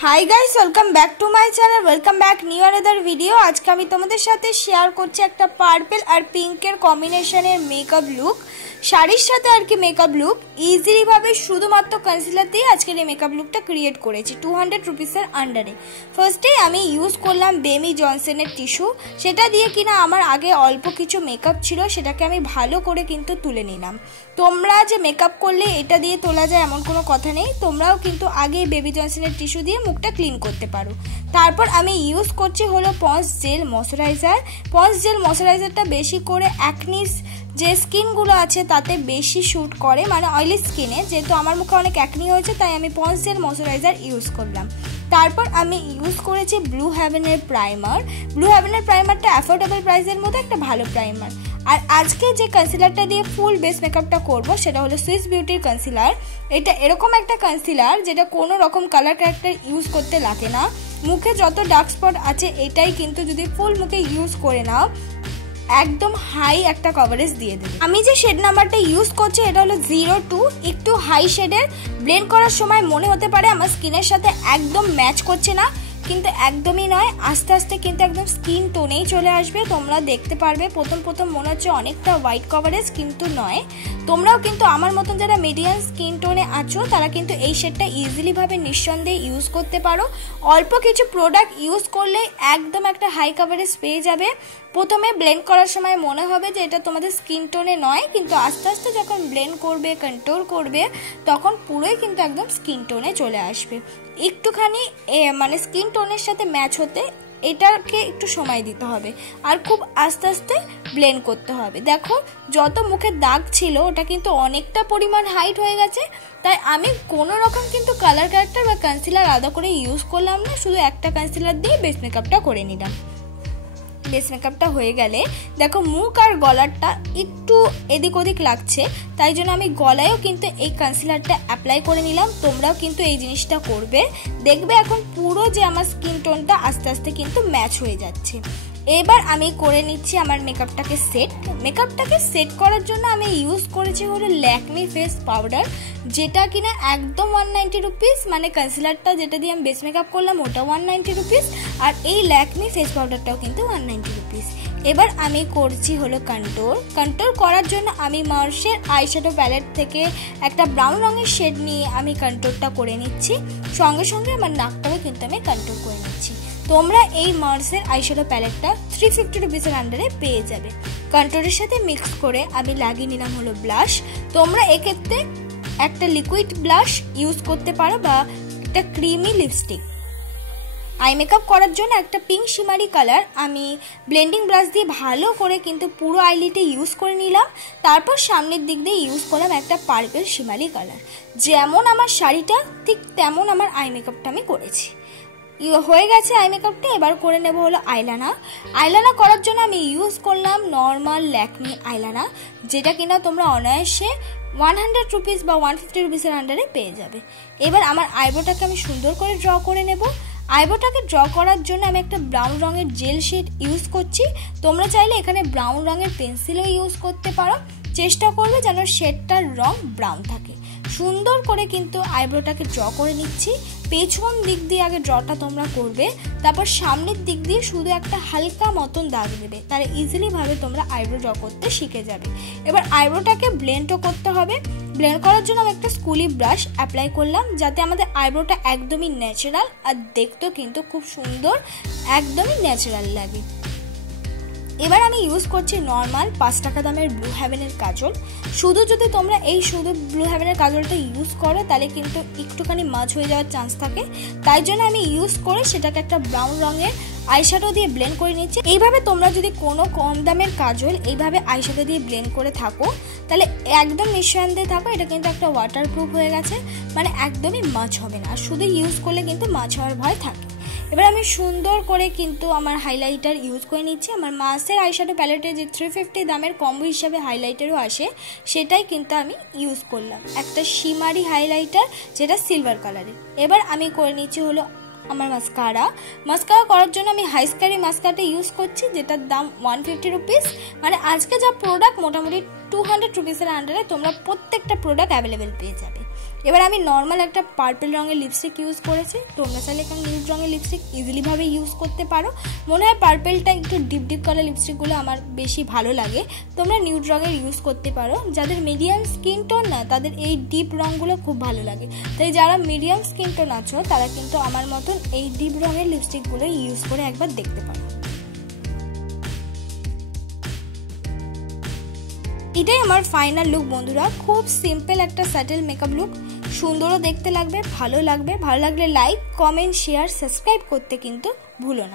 High guys welcome back to my channel welcome back new another video. आज के आमी तोमादेर साथे शेयर करछि एकटा पार्पल और पिंकेर कम्बिनेशनेर मेकअप लुक शाड़ीर साथे आर कि मेकअप लुक इजिली भावे शुधुमात्र कन्सिलार दिए आजकेर এই मेकअप लुकटा क्रिएट करेछि 200 रुपिसের आंडारे। फार्स्टे आमी यूज करलाम बेमी जॉनसনের टिश्यू, सेटा दिए किना आमार आगे अल्प किछु मेकअप छिलो सेटाके आमी भालो करे किन्तु तुले निलाम। तोमरा जे मेकअप करले एटा दिए तोला যায় एमन कोनो कथा नेই, तोमराও किन्तु आगे बेबी जॉनसনের टिश्यू दिए मुखटा क्लिन करते पारो। तारपर आमी यूज करछि हलो Pond's gel moisturiser. Pond's gel मयश्चाराइजारटा बेशी करे एक्निस जे स्किन गुलो आछे ताते बेशी शुट करे, माने अयेली स्किने जेहेतु आमार मुखे अनेक एक्नि होयेछे ताई आमी पन्स जेल मयश्चाराइजार यूज करलाम। तारपर आमी यूज करेछि ब्लू हेवेनेर प्राइमार। ब्लू हेवेनेर प्राइमारटा अफोर्डेबल प्राइसेर मध्ये एकटा भालो प्राइमार। और आज के जे कन्सिलारटा दिए फुल बेस मेकअपटा करब सेटा हलो सुइस बिउटिर कन्सिलार। এটা এরকম একটা কনসিলার যেটা কোনো রকম কালার ক্যারেক্টার ইউজ করতে লাগে না। মুখে যত ডার্ক স্পট আছে এটাই কিন্তু যদি ফুল মুখে ইউজ করে নাও একদম হাই একটা কভারেজ দিয়ে দেবে। আমি যে শেড নাম্বারটা ইউজ করছি এটা হলো 02, একটু হাই শেডের। ব্লেন্ড করার সময় মনে হতে পারে আমার স্কিনের সাথে একদম ম্যাচ করছে না, কিন্তু একদমই নয়, আস্তে আস্তে কিন্তু একদম স্কিন টোনেই চলে আসবে। তোমরা দেখতে পারবে প্রথম মনে হচ্ছে অনেকটা হোয়াইট কভারেজ, কিন্তু নয়। তোমরাও কিন্তু আমার মতন যারা মিডিয়াম স্কিন টোনে আছো তারা কিন্তু এই শেডটা ইজিলি ভাবে নিঃসন্দেহে ইউজ করতে পারো। অল্প কিছু প্রোডাক্ট ইউজ করলে একদম একটা হাই কভারেজ পেয়ে যাবে। প্রথমে ব্লেন্ড করার সময় মনে হবে যে এটা তোমাদের স্কিন টোনে নয়, কিন্তু আস্তে আস্তে যখন ব্লেন্ড করবে কন্ট্রোল করবে তখন পুরোই কিন্তু একদম স্কিন টোনে চলে আসবে। একটুখানি মানে স্কিন টোনের সাথে ম্যাচ হতে এটাকে একটু সময় দিতে হবে আর খুব আস্তে আস্তে ব্লেন্ড করতে হবে। দেখো যত মুখে দাগ ছিল ওটা কিন্তু অনেকটা পরিমাণ হাইট হয়ে গেছে, তাই আমি কোনো রকম কিন্তু কালার ক্যারেক্টার বা কনসিলার আলাদা করে ইউজ করলাম না, শুধু একটা কনসিলার দিয়ে বেস মেকআপটা করে নিলাম। বেস মেকআপটা হয়ে গেলে দেখো মুখ আর গলাটা একটু এদিক ওদিক লাগছে, তাই জন্য আমি গলায়ও কিন্তু এই কনসিলারটা অ্যাপ্লাই করে নিলাম। তোমরাও কিন্তু এই জিনিসটা করবে, দেখবে এখন পুরো যে আমার স্কিন টোনটা আস্তে আস্তে কিন্তু ম্যাচ হয়ে যাচ্ছে। এবার আমি করে নিচ্ছি আমার মেকআপটাকে সেট। মেকআপটাকে সেট করার জন্য আমি ইউজ করেছি হলো ল্যাকমি ফেস পাউডার, যেটা কিনা একদম 190 রুপিস, মানে কনসিলারটা যেটা দিয়ে আমি বেস মেকআপ করলাম ওটা 190 রুপিস, আর এই ল্যাকমি ফেস পাউডারটাও কিন্তু 190 রুপিস। এবার আমি করছি হলো কন্ট্রোল। কন্ট্রোল করার জন্য আমি মার্সের আইশ্যাডো প্যালেট থেকে একটা ব্রাউন রঙের শেড নিয়ে আমি কন্ট্রোলটা করে নিচ্ছি, সঙ্গে সঙ্গে আমার নাকটাও কিন্তু আমি কন্ট্রোল করে নিচ্ছি। তোমরা এই মার্সের আইশ্যাডো প্যালেটটা 350 রুপিসের আন্ডারে পেয়ে যাবে। কন্ট্রোলের সাথে মিক্স করে আমি লাগিয়ে নিলাম হলো ব্লাশ। তোমরা এক্ষেত্রে একটা লিকুইড ব্লাশ ইউজ করতে পারো বা একটা ক্রিমি লিপস্টিক। আই মেকআপ করার জন্য একটা পিঙ্ক শিমারি কালার আমি ব্লেন্ডিং ব্রাশ দিয়ে ভালো করে কিন্তু পুরো আইলিটে ইউজ করে নিলাম। তারপর সামনের দিক দিয়ে ইউজ করলাম একটা পার্পল শিমারি কালার। যেমন আমার শাড়িটা ঠিক তেমন আমার আই মেকআপটা আমি করেছি। হয়ে গেছে আই মেকআপটা। এবার করে নেব হলো আইলানা। আইলানা করার জন্য আমি ইউজ করলাম নর্মাল ল্যাকমি আইলানা, যেটা কিনা তোমরা অনায়াসে 100 রুপিস বা 150 রুপিসের আন্ডারে পেয়ে যাবে। এবার আমার আইব্রোটাকে আমি সুন্দর করে ড্র করে নেব। আইব্রোটাকে ড্র করার জন্য আমি একটা ব্রাউন রঙের জেল শেড ইউজ করছি। তোমরা চাইলে এখানে ব্রাউন রঙের পেন্সিলও ইউজ করতে পারো, চেষ্টা করবে যেন শেডটার রং ব্রাউন থাকে। সুন্দর করে কিন্তু আইব্রোটাকে ড্র করে নিচ্ছি। পেছন দিক দিয়ে আগে ড্রটা তোমরা করবে, তারপর সামনের দিক দিয়ে শুধু একটা হালকা মতন দাগ দেবে, তাহলে ইজিলি ভাবে তোমরা আইব্রো ড্র করতে শিখে যাবে। এবার আইব্রোটাকে ব্লেন্ডও করতে হবে। ব্লেন্ড করার জন্য আমি একটা স্কুলি ব্রাশ অ্যাপ্লাই করলাম, যাতে আমাদের আইব্রোটা একদমই ন্যাচারাল আর দেখতেও কিন্তু খুব সুন্দর একদমই ন্যাচারাল লাগে। এবার আমি ইউজ করছি নর্মাল 5 টাকা দামের ব্লু হেভেনের কাজল। শুধু যদি তোমরা এই শুধু ব্লু হেভেনের কাজলটা ইউজ করো তাহলে কিন্তু একটুখানি মাছ হয়ে যাওয়ার চান্স থাকে, তাই জন্য আমি ইউজ করে সেটাকে একটা ব্রাউন রঙের আইশ্যাডো দিয়ে ব্লেন্ড করে নিচ্ছি। এইভাবে তোমরা যদি কোনো কম দামের কাজল এইভাবে আইশ্যাডো দিয়ে ব্লেন্ড করে থাকো তাহলে একদম নিঃসন্দেহে থাকো এটা কিন্তু একটা ওয়াটারপ্রুফ হয়ে গেছে, মানে একদমই মাছ হবে না। আর শুধু ইউজ করলে কিন্তু মাছ হওয়ার ভয় থাকে। এবার আমি সুন্দর করে কিন্তু আমার হাইলাইটার ইউজ করে নিচ্ছি। আমার মার্সের আইশ্যাডো প্যালেটে যে 350 দামের কম্বো হিসাবে হাইলাইটারও আসে সেটাই কিন্তু আমি ইউজ করলাম, একটা শিমারি হাইলাইটার যেটা সিলভার কালারের। এবার আমি করে নিচ্ছি হলো আমার মাস্কারা। মাস্কারা করার জন্য আমি হাইস্কারি মাস্কারাটা ইউজ করছি, যেটার দাম 150 রুপিস। মানে আজকে যা প্রোডাক্ট মোটামুটি 200 রুপিসের আন্ডারে তোমরা প্রত্যেকটা প্রোডাক্ট অ্যাভেলেবেল পেয়ে যাবে। এবার আমি নর্মাল একটা পার্পল রঙের লিপস্টিক ইউজ করেছি। তোমরা চাইলে এখানে নিউড রঙের লিপস্টিক ইজিলি ভাবে ইউজ করতে পারো। মনে হয় পার্পলটা একটু ডিপ ডিপ কালার লিপস্টিকগুলো আমার বেশি ভালো লাগে। তোমরা নিউড রঙের ইউজ করতে পারো। যাদের মিডিয়াম স্কিন টোন না তাদের এই ডিপ রঙগুলো খুব ভালো লাগে। তাই যারা মিডিয়াম স্কিন টোন আছো তারা কিন্তু আমার মতন এই ডিপ রঙের লিপস্টিকগুলো ইউজ করে একবার দেখতে পারো। এটাই আমার ফাইনাল লুক বন্ধুরা। খুব সিম্পল একটা স্যাটেল মেকআপ লুক, সুন্দরও দেখতে লাগবে, ভালো লাগবে। ভালো লাগলে লাইক, কমেন্ট, শেয়ার, সাবস্ক্রাইব করতে কিন্তু ভুলো না।